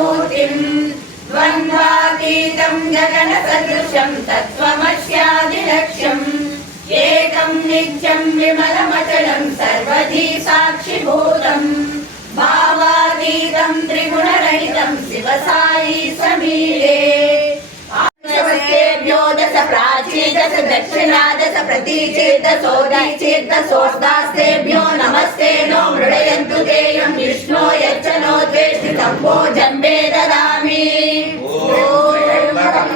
मूर्तिं द्वन्द्वातीतं गगनसदृशं तत्त्वमस्यादिलक्ष्यम् एकं नित्यं विमलमचलं सर्वधी साक्षिभूतं भावातीतं त्रिगुणरहितं शिवसाई समीरे नमस्तेभ्यो दश प्राची दश दक्षिणा दश प्रतीचे दशोदीचेदशोऽष्टास्तेभ्यो नमस्ते नो मृडयन्तु तेयं विष्णो यच्च नो द्वेष्टि तम्भो जम्बे ददामि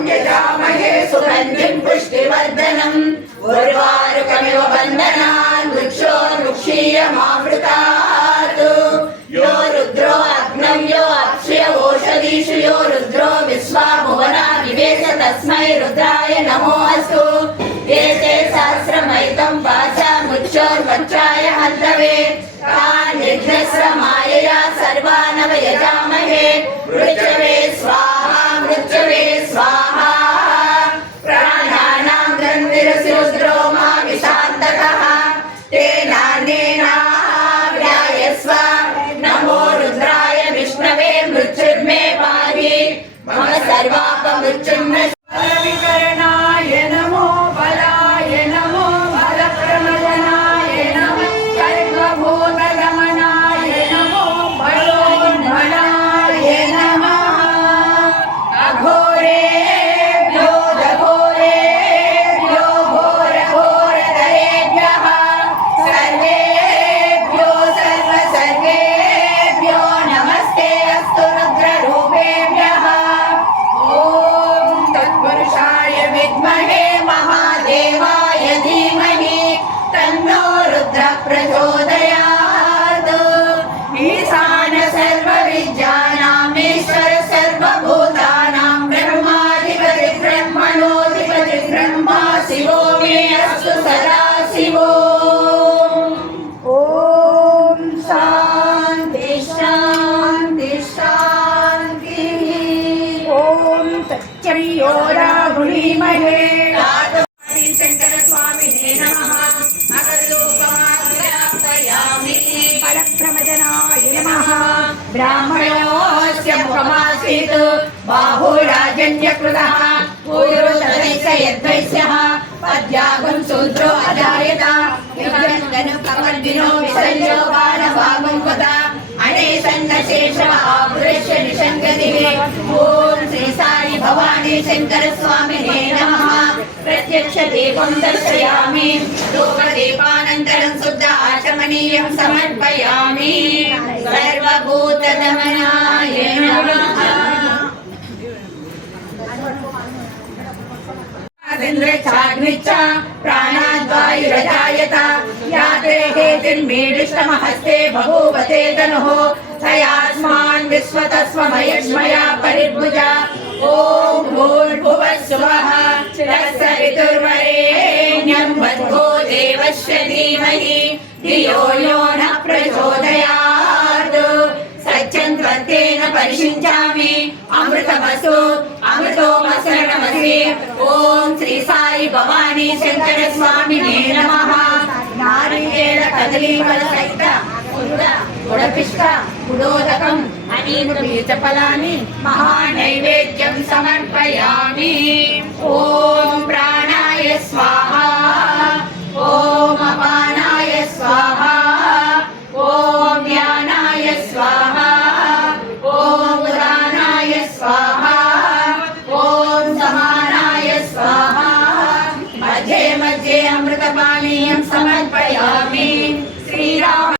यजामहे सुगन्धिं पुष्टिवर्धनम् उर्वारुकमिव बन्धनान् वृक्षोर्वृक्षीयमावृतात् यो रुद्रो अग्नौ यो अक्षय ओषधीषु यो रुद्रो विश्वा भुवना विवेश तस्मै रुद्राय नमोऽस्तु एते सहस्रमैतं वाचामुच्चोर्वच्चाय हन्तवे तान् यज्ञश्रमायया सर्वानव यजामहे मृत्यवे स्वाहा मृत्यवे स्वाहा प्राणानां गन्धिरसुरुद्रो मा विशान्तकः तेनानेनाव्यायस्व नमो रुद्राय विष्णवे मृत्युर्मे पाहि मम सर्वापमृत्युर्मे बलविकरणाय नमो बलाय नमो बलप्रमदनाय नमः सर्वभूतगमनाय नमो बलोन्मनाय नमः अघोरेभ्यो दघोरेभ्यो घोरघोरधरेभ्यः सर्वेभ्यो सर्वेभ्यो नमस्ते अस्तु रुद्ररूपेभ्यः ॐ तत्पुरुषाय विद्महे महादेवाय धीमहि तन्नो रुद्रः प्रचोदयात् ईशान सर्वविद्यानाम् ईश्वर सर्वभूतानां ब्रह्माधिपति ब्रह्मणोऽधिपति ब्रह्मा शिवो मे अस्तु सदा शिवो ॐ शान्ति शान्ति शान्तिः ॐ तच्चयोराहुणीमहे शंकर स्वामिने नमः अगरूपमाग्रापयामि फलप्रमदनाय नमः ब्राह्मणोऽस्य मुखमासीत् बाहुराजन्यकृतः पूर्वतनैः यद्वैश्यः पद्यागं शूद्रो अजायत कमर्दिनो विसर्जो बाणवागुंवत अनेसन्नशेषव आपुरुष्य निषङ्गतिः ॐ श्री साई भवानी शंकर स्वामिने नमः प्रत्यक्ष दीपं दर्शयामि धूपदीपानन्तरं शुद्ध आचमनीयं समर्पयामि सर्वभूतदमनाय नमः चाग्निच्च प्राणाद्वायुरजायत यात्रे हेतिर्मीडिष्टमहस्ते बभूवते तनुः तयास्मान् विश्वतस्वमयस्मया परिभुजा ॐ भूर्भुवः स्वः तत्सवितुर्वरेण्यं भर्गो देवस्य धीमहि धियो यो न प्रचोदयात् सच्चन्द्वत्तेन परिषिञ्चामि अमृतमस्तु अमृतोमशरणमसि ॐ श्री साई भवानी शंकर स्वामिने नमः नारिकेल कदलीफल सहित गुडपिष्ट गुडोदकं अनीमुपीतफलानि महानैवेद्यं समर्पयामि ॐ प्राणाय स्वाहा ॐ अपानाय स्वाहा ॐ ज्ञानाय स्वाहा ॐ उदानाय स्वाहा ॐ समानाय स्वाहा मध्ये मध्ये अमृतपानीयं समर्पयामि श्रीराम